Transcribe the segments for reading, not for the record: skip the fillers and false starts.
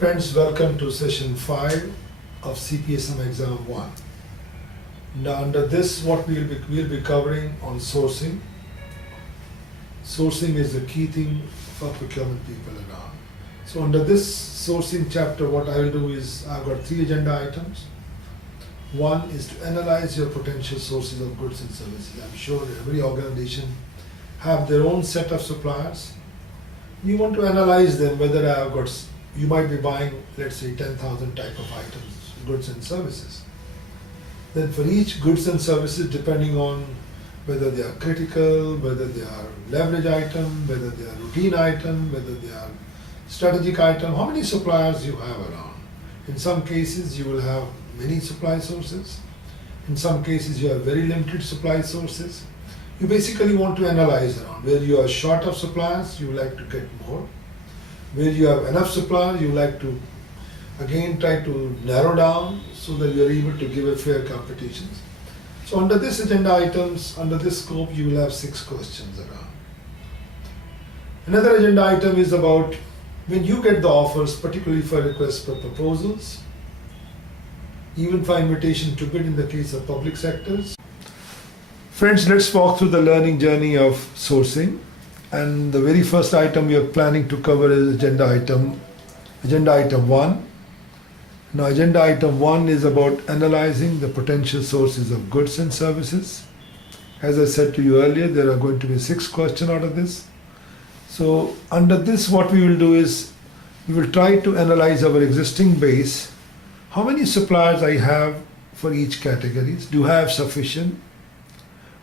Friends, welcome to session 5 of CPSM exam 1. Now under this what we'll be covering on sourcing. Sourcing is the key thing for procurement people around. So under this sourcing chapter what I will do is I've got 3 agenda items. One is to analyze your potential sources of goods and services. I'm sure every organization have their own set of suppliers. You want to analyze them whether you might be buying, let's say, 10,000 type of items, goods and services. Then for each goods and services, depending on whether they are critical, whether they are leverage item, whether they are routine item, whether they are strategic item, how many suppliers you have around. In some cases, you will have many supply sources. In some cases, you have very limited supply sources. You basically want to analyze around where you are short of suppliers, you like to get more. Where you have enough supply, you like to again try to narrow down so that you are able to give a fair competitions. So under this agenda items, under this scope, you will have 6 questions around. Another agenda item is about when you get the offers, particularly for requests for proposals, even for invitation to bid in the case of public sectors. Friends, let's walk through the learning journey of sourcing. And the very first item we are planning to cover is agenda item 1. Now agenda item 1 is about analyzing the potential sources of goods and services. As I said to you earlier, there are going to be 6 questions out of this. So under this what we will do is, we will try to analyze our existing base. How many suppliers I have for each categories? Do I have sufficient?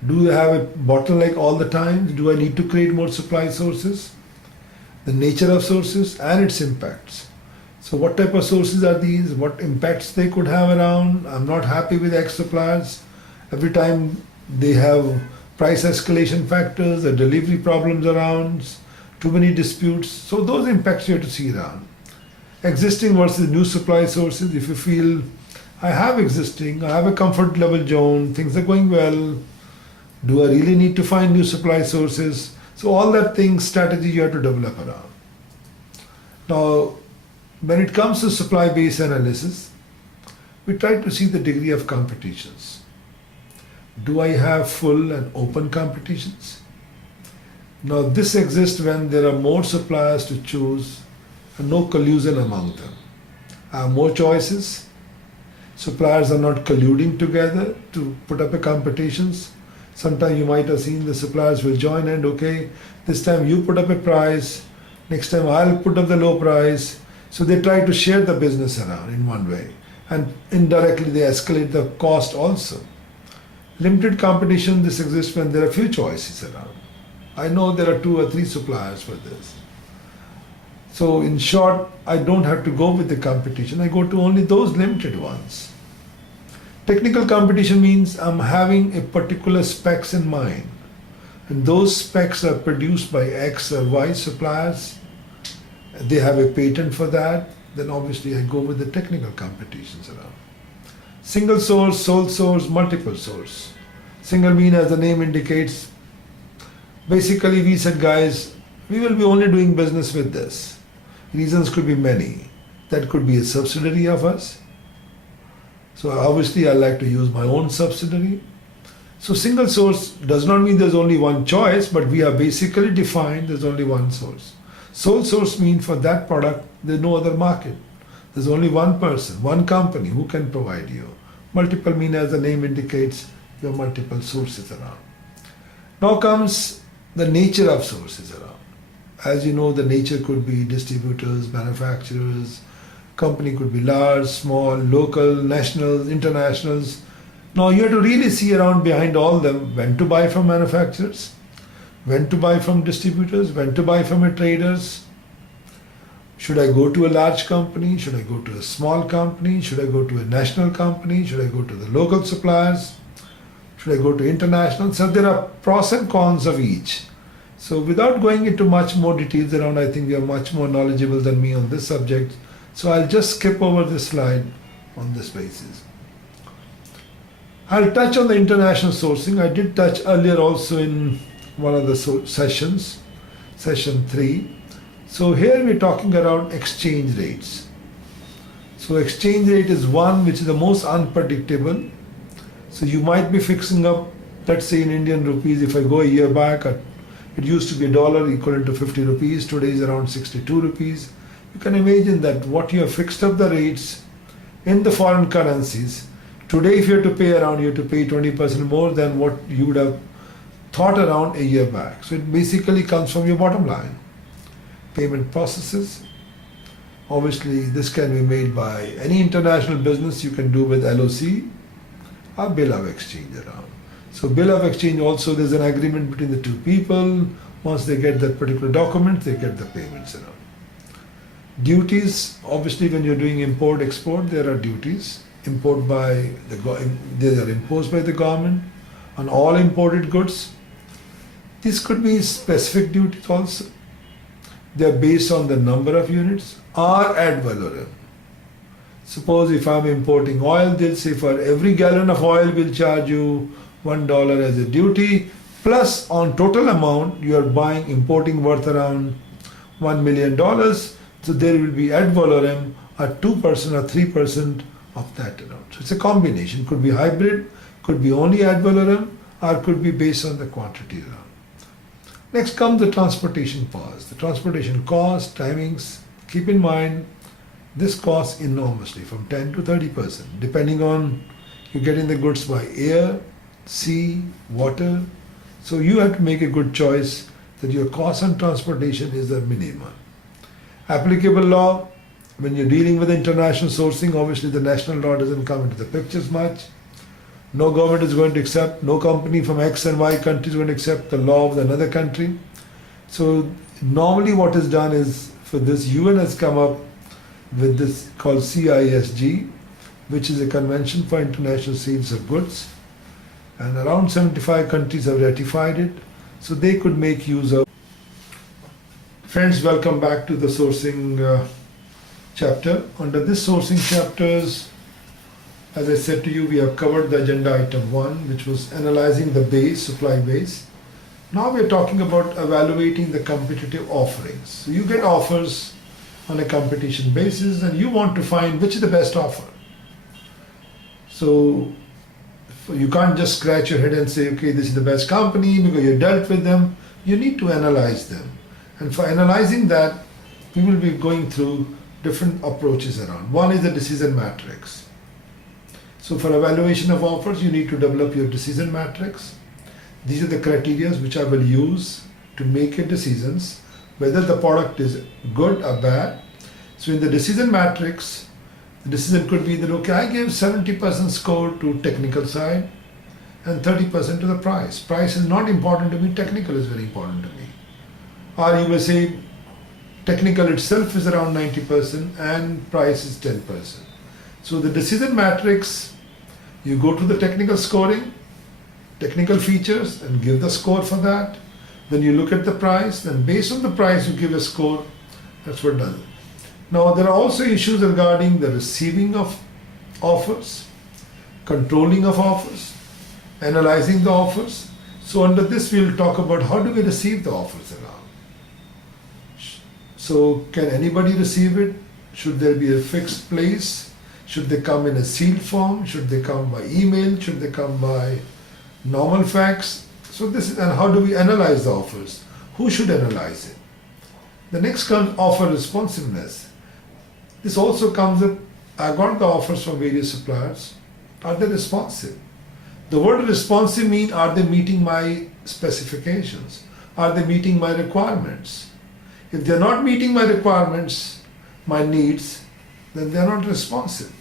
Do I have a bottleneck all the time? Do I need to create more supply sources? The nature of sources and its impacts. So what type of sources are these? What impacts they could have around? I'm not happy with X suppliers. Every time they have price escalation factors, or delivery problems around, too many disputes. So those impacts you have to see around. Existing versus new supply sources. If you feel I have existing, I have a comfort level zone, things are going well, do I really need to find new supply sources? So all that thing, strategy you have to develop around. Now, when it comes to supply base analysis, we try to see the degree of competitions. Do I have full and open competitions? Now this exists when there are more suppliers to choose and no collusion among them. I have more choices. Suppliers are not colluding together to put up a competitions. Sometimes you might have seen the suppliers will join and okay, this time you put up a price, next time I'll put up the low price. So they try to share the business around in one way, and indirectly they escalate the cost also. Limited competition, this exists when there are few choices around. I know there are 2 or 3 suppliers for this. So in short, I don't have to go with the competition, I go to only those limited ones. Technical competition means I'm having a particular specs in mind, and those specs are produced by X or Y suppliers. They have a patent for that, then obviously I go with the technical competitions around. Single source, sole source, multiple source. Single mean, as the name indicates, basically we said, guys, we will be only doing business with this. Reasons could be many. That could be a subsidiary of us. So obviously I like to use my own subsidiary. So single source does not mean there's only one choice, but we are basically defined there's only one source. Sole source means for that product there's no other market. There's only one person, one company who can provide you. Multiple mean, as the name indicates, you have multiple sources around. Now comes the nature of sources around. As you know, the nature could be distributors, manufacturers, company could be large, small, local, nationals, internationals. Now you have to really see around behind all them when to buy from manufacturers, when to buy from distributors, when to buy from traders. Should I go to a large company? Should I go to a small company? Should I go to a national company? Should I go to the local suppliers? Should I go to international? So there are pros and cons of each. So without going into much more details around, I think you are much more knowledgeable than me on this subject. So I'll just skip over this slide on this basis. I'll touch on the international sourcing. I did touch earlier also in one of the sessions, session 3. So here we're talking around exchange rates. So exchange rate is one which is the most unpredictable. So you might be fixing up, let's say in Indian rupees, if I go a year back, it used to be a dollar equivalent to 50 rupees, today is around 62 rupees. You can imagine that what you have fixed up the rates in the foreign currencies, today if you have to pay around, you have to pay 20% more than what you would have thought around a year back. So it basically comes from your bottom line. Payment processes. Obviously, this can be made by any international business you can do with LOC or bill of exchange around. So bill of exchange also, there's an agreement between the two people. Once they get that particular document, they get the payments around. Duties, obviously when you're doing import export, there are duties imposed by they are imposed by the government on all imported goods. These could be specific duties also. They are based on the number of units or ad valorem. Suppose if I'm importing oil, they'll say for every gallon of oil we'll charge you $1 as a duty, plus on total amount you are importing worth around $1 million. So there will be ad valorem at 2% or 3% of that amount. So it's a combination. Could be hybrid, could be only ad valorem, or could be based on the quantity around. Next comes the transportation cost. The transportation cost, timings, keep in mind this costs enormously from 10 to 30%, depending on you're getting the goods by air, sea, water. So you have to make a good choice that your cost on transportation is the minimum. Applicable law, when you're dealing with international sourcing, obviously the national law doesn't come into the pictures much. No government is going to accept, no company from X and Y country is going to accept the law of another country. So normally what is done is, for this, UN has come up with this called CISG, which is a convention for international sales of goods. And around 75 countries have ratified it. So they could make use of. Friends, welcome back to the sourcing chapter. Under this sourcing chapters, as I said to you, we have covered the agenda item 1, which was analyzing the base, supply base. Now we're talking about evaluating the competitive offerings. So you get offers on a competition basis and you want to find which is the best offer. So you can't just scratch your head and say, okay, this is the best company because you dealt with them. You need to analyze them. And for analyzing that, we will be going through different approaches around. One is the decision matrix. So for evaluation of offers, you need to develop your decision matrix. These are the criteria which I will use to make your decisions, whether the product is good or bad. So in the decision matrix, the decision could be that, okay, I give 70% score to technical side and 30% to the price. Price is not important to me, technical is very important to me. Or you may say technical itself is around 90% and price is 10%. So the decision matrix, you go to the technical scoring, technical features and give the score for that. Then you look at the price, then based on the price you give a score. That's what done. Now there are also issues regarding the receiving of offers, controlling of offers, analyzing the offers. So under this we'll talk about how do we receive the offers around. So can anybody receive it? Should there be a fixed place? Should they come in a sealed form? Should they come by email? Should they come by normal fax? So this is, and how do we analyze the offers? Who should analyze it? The next comes offer responsiveness. This also comes up, I got the offers from various suppliers. Are they responsive? The word responsive means, are they meeting my specifications? Are they meeting my requirements? If they're not meeting my requirements, my needs, then they're not responsive.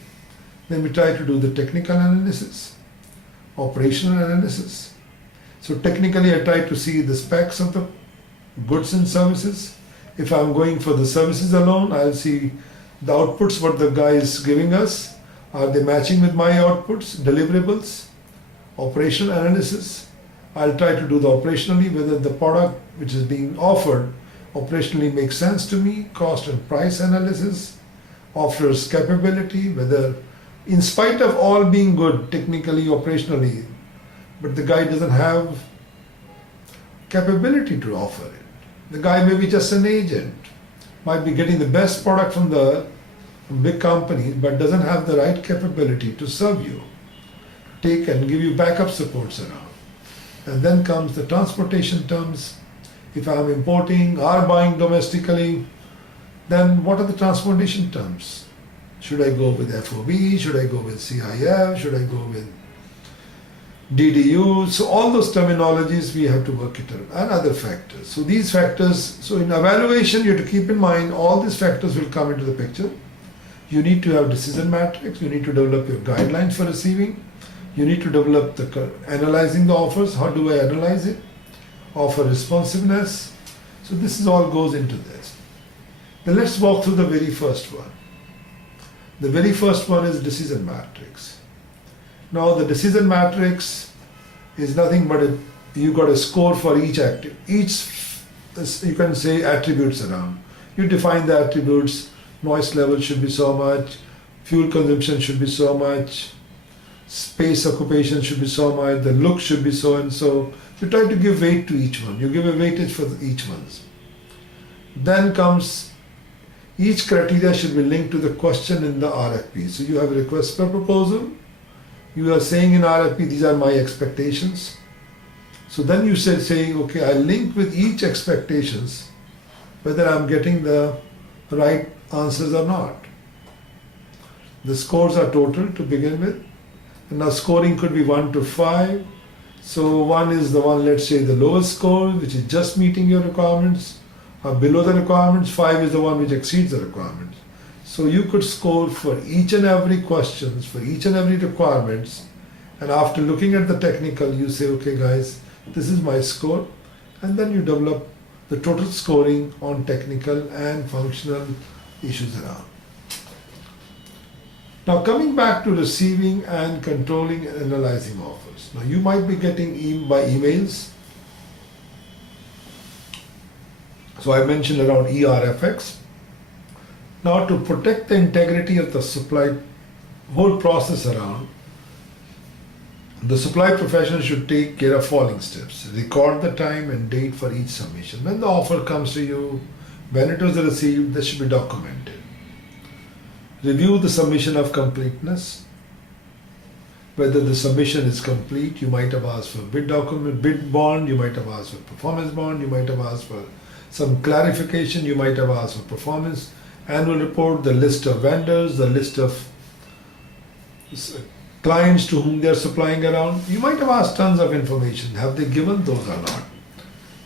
Then we try to do the technical analysis, operational analysis. So technically I try to see the specs of the goods and services. If I'm going for the services alone, I'll see the outputs, what the guy is giving us. Are they matching with my outputs, deliverables, operational analysis. I'll try to do the operationally, whether the product which is being offered operationally makes sense to me, cost and price analysis, offers capability, whether in spite of all being good technically, operationally, but the guy doesn't have capability to offer it. The guy may be just an agent, might be getting the best product from the big company, but doesn't have the right capability to serve you, take and give you backup supports around. And then comes the transportation terms. If I'm importing or buying domestically, then what are the transportation terms? Should I go with FOB? Should I go with CIF? Should I go with DDU? So all those terminologies we have to work it out, and other factors. So these factors, so in evaluation you have to keep in mind all these factors will come into the picture. You need to have decision matrix, you need to develop your guidelines for receiving, you need to develop the analyzing the offers, how do I analyze it, offer responsiveness. So this is all goes into this. Then let's walk through the very first one. The very first one is decision matrix. Now the decision matrix is nothing but you got a score for each you can say attributes around. You define the attributes, noise level should be so much, fuel consumption should be so much, space occupation should be so much, the look should be so and so. You try to give weight to each one. You give a weightage for each ones. Then comes each criteria should be linked to the question in the RFP. So you have a request per proposal. You are saying in RFP, these are my expectations. So then you say, okay, I link with each expectations whether I'm getting the right answers or not. The scores are total to begin with. And now scoring could be 1 to 5. So 1 is the one, let's say the lowest score, which is just meeting your requirements, or below the requirements. 5 is the one which exceeds the requirements. So you could score for each and every questions, for each and every requirements. And after looking at the technical, you say, okay guys, this is my score. And then you develop the total scoring on technical and functional issues around. Now coming back to receiving and controlling and analyzing offers. Now you might be getting by emails. So I mentioned around ERFX. Now to protect the integrity of the supply whole process around, the supply professional should take care of following steps. Record the time and date for each submission. When the offer comes to you, when it was received, this should be documented. Review the submission of completeness. Whether the submission is complete, you might have asked for bid document, bid bond, you might have asked for performance bond, you might have asked for some clarification, you might have asked for performance, annual report, the list of vendors, the list of clients to whom they are supplying around. You might have asked tons of information. Have they given those or not?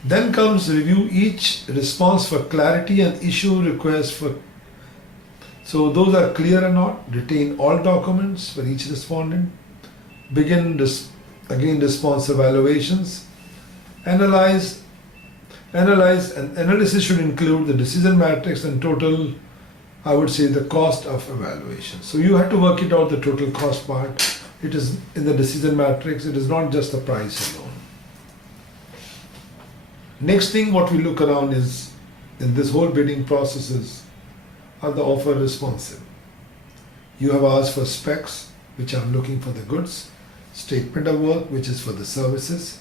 Then comes review each response for clarity and issue request for. So those are clear or not. Retain all documents for each respondent. Begin response evaluations. Analyze, and analysis should include the decision matrix and total, I would say, the cost of evaluation. So you have to work it out, the total cost part. It is in the decision matrix. It is not just the price alone. Next thing what we look around is, in this whole bidding processes, are the offer responsive. You have asked for specs, which I'm looking for the goods, statement of work, which is for the services.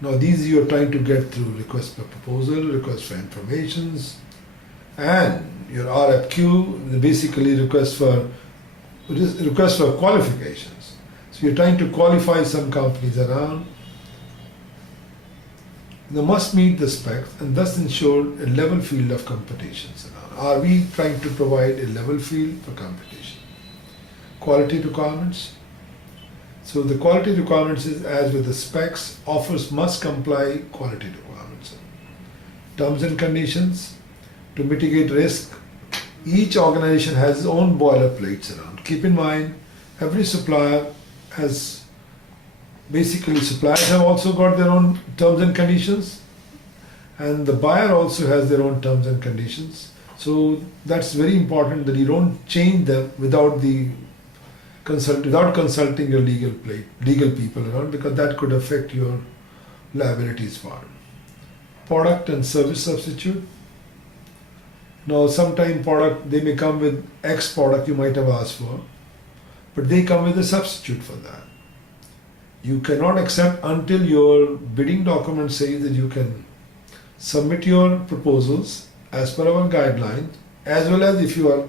Now these you are trying to get through request per proposal, request for informations, and your RFQ, basically request for qualifications. So you're trying to qualify some companies around. They must meet the specs and thus ensure a level field of competitions around. Are we trying to provide a level field for competition? Quality requirements. So the quality requirements is, as with the specs, offers must comply quality requirements. Terms and conditions. To mitigate risk, each organization has its own boilerplates around. Keep in mind, every supplier has, basically suppliers have also got their own terms and conditions, and the buyer also has their own terms and conditions. So that's very important that you don't change them without consulting your legal people around, because that could affect your liabilities part. Product and service substitute. Now sometime product, they may come with X product you might have asked for, but they come with a substitute for that. You cannot accept until your bidding document says that you can submit your proposals as per our guidelines, as well as if you are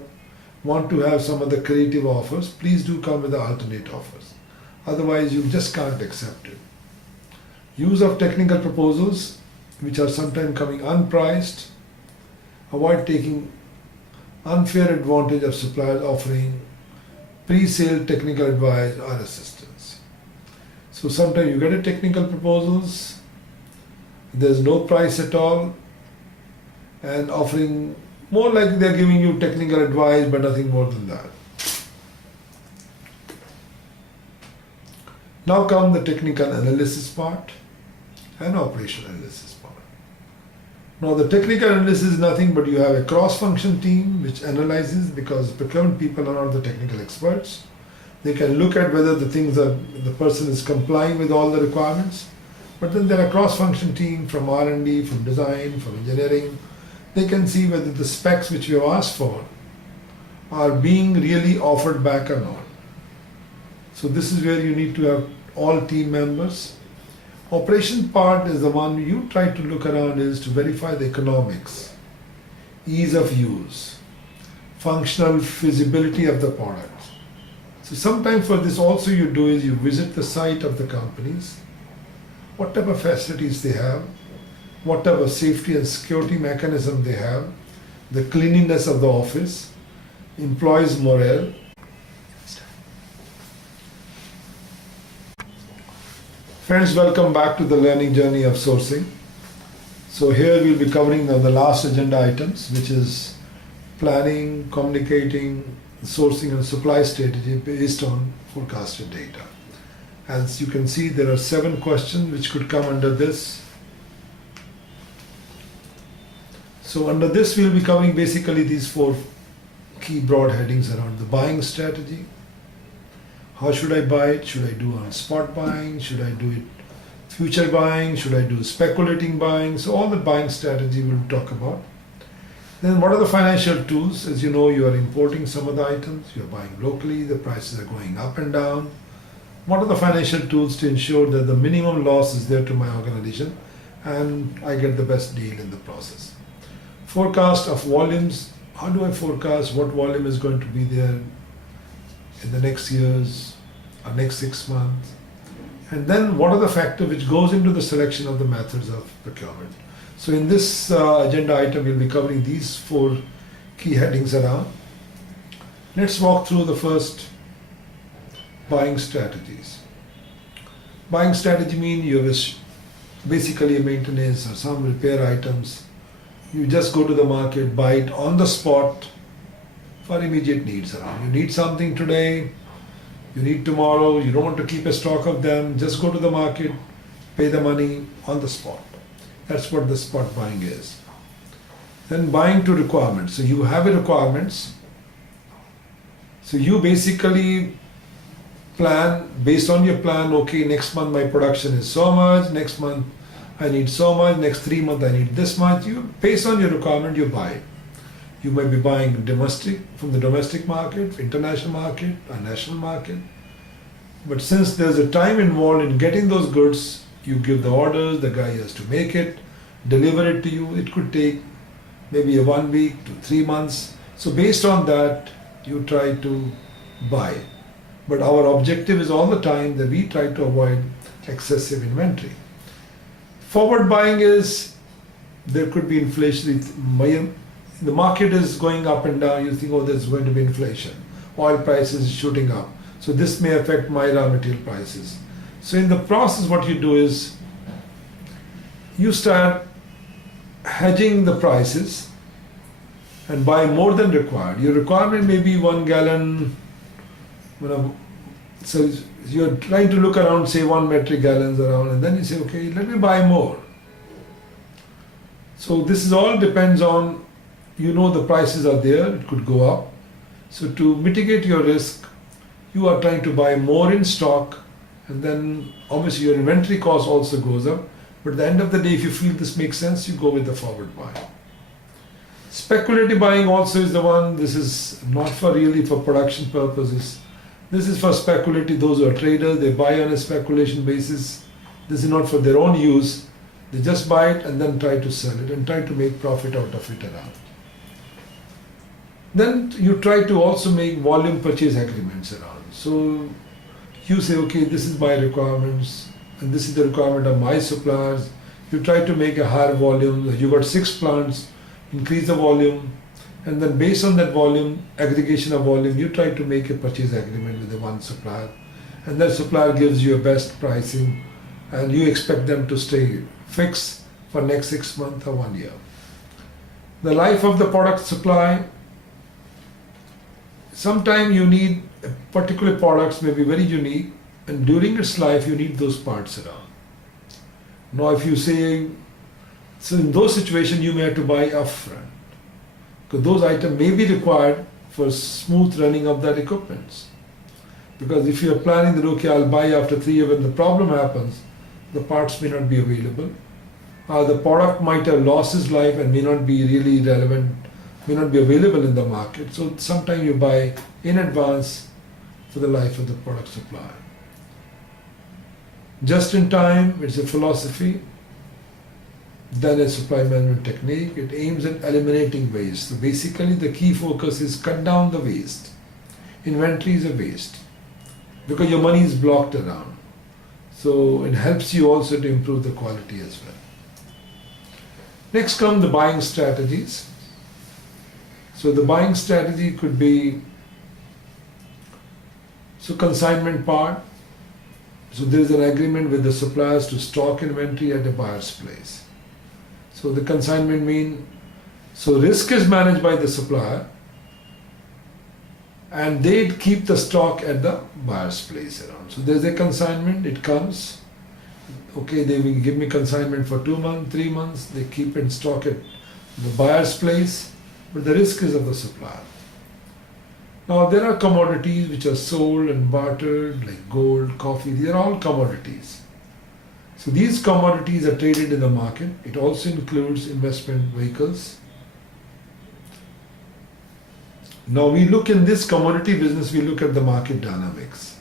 want to have some other creative offers, please do come with the alternate offers. Otherwise, you just can't accept it. Use of technical proposals, which are sometimes coming unpriced. Avoid taking unfair advantage of suppliers offering pre-sale technical advice or assistance. So sometimes you get a technical proposals, there's no price at all, and offering more like they're giving you technical advice but nothing more than that. Now come the technical analysis part and operational analysis part. Now the technical analysis is nothing but you have a cross-function team which analyzes, because procurement people are not the technical experts. They can look at whether the things are, the person is complying with all the requirements. But then there are cross-function team from R&D, from design, from engineering. They can see whether the specs which you have asked for are being really offered back or not. So this is where you need to have all team members. Operation part is the one you try to look around, is to verify the economics, ease of use, functional feasibility of the product. So sometimes for this also you do is you visit the site of the companies, what type of facilities they have, what type of safety and security mechanism they have, the cleanliness of the office, employees' morale. Friends, welcome back to the learning journey of sourcing. So here we'll be covering the last agenda items, which is planning, communicating, sourcing and supply strategy based on forecasted data. As you can see, there are 7 questions which could come under this. So under this we'll be covering basically these 4 key broad headings around the buying strategy. How should I buy it? Should I do on spot buying? Should I do it future buying? Should I do speculating buying? So all the buying strategy we'll talk about. Then what are the financial tools? As you know, you are importing some of the items, you're buying locally, the prices are going up and down. What are the financial tools to ensure that the minimum loss is there to my organization and I get the best deal in the process? Forecast of volumes. How do I forecast what volume is going to be there in the next years or next 6 months? And then what are the factors which goes into the selection of the methods of procurement? So in this agenda item, we'll be covering these 4 key headings around. Let's walk through the first, buying strategies. Buying strategy means you have basically a maintenance or some repair items. You just go to the market, buy it on the spot for immediate needs around. You need something today, you need tomorrow, you don't want to keep a stock of them, just go to the market, pay the money on the spot. That's what the spot buying is. Then buying to requirements. So you have a requirements. So you basically plan, based on your plan, okay, next month my production is so much, next month I need so much, next 3 months I need this much. You, based on your requirement, you buy. You might be buying domestic, from the domestic market, international market, or national market. But since there's a time involved in getting those goods, you give the orders, the guy has to make it, deliver it to you. It could take maybe 1 week to 3 months. So based on that, you try to buy. But our objective is all the time that we try to avoid excessive inventory. Forward buying is, there could be inflation. The market is going up and down. You think, oh, there's going to be inflation. Oil prices shooting up. So this may affect my raw material prices. So in the process, what you do is, you start hedging the prices and buy more than required. Your requirement may be 1 gallon, so you're trying to look around, say 1 metric gallons around, and then you say, okay, let me buy more. So this is all depends on, the prices are there, it could go up. So to mitigate your risk, you are trying to buy more in stock, and then obviously your inventory cost also goes up. But at the end of the day, if you feel this makes sense, you go with the forward buy. Speculative buying also is the one. This is not for really for production purposes. This is for speculative, those who are traders, they buy on a speculation basis. This is not for their own use. They just buy it and then try to sell it and try to make profit out of it around. Then you try to also make volume purchase agreements around. So you say, okay, this is my requirements and this is the requirement of my suppliers. You try to make a higher volume. You got 6 plants, increase the volume, and then based on that volume, aggregation of volume, you try to make a purchase agreement with the one supplier, and that supplier gives you a best pricing, and you expect them to stay fixed for next 6 months or 1 year. The life of the product supply. Sometimes you need a particular products may be very unique, and during its life you need those parts around. Now if you say, so in those situations you may have to buy upfront, because those items may be required for smooth running of that equipment. Because if you are planning that, okay, I'll buy after 3 years, when the problem happens, the parts may not be available. The product might have lost its life and may not be really relevant, may not be available in the market. So sometimes you buy in advance for the life of the product supply. Just in time, it's a philosophy, then a supply management technique. It aims at eliminating waste. So basically the key focus is cut down the waste. Inventory is a waste because your money is blocked around. So it helps you also to improve the quality as well. Next come the buying strategies. So the buying strategy could be, so consignment part. So there is an agreement with the suppliers to stock inventory at the buyer's place. So the consignment mean, so risk is managed by the supplier and they keep the stock at the buyer's place around. So there's a consignment, it comes, okay, they will give me consignment for 2 months, 3 months, they keep in stock at the buyer's place, but the risk is of the supplier. Now there are commodities which are sold and bartered like gold, coffee, these are all commodities. So these commodities are traded in the market. It also includes investment vehicles. Now we look in this commodity business, we look at the market dynamics.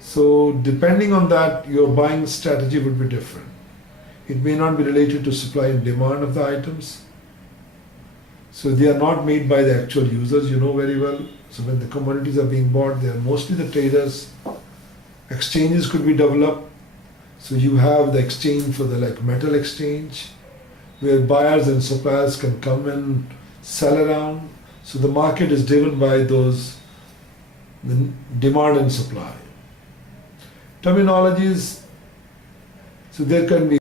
So depending on that, your buying strategy would be different. It may not be related to supply and demand of the items. So they are not made by the actual users, you know very well. So when the commodities are being bought, they are mostly the traders. Exchanges could be developed. So you have the exchange for the like metal exchange, where buyers and suppliers can come and sell around. So the market is driven by those the demand and supply. Terminologies, so there can be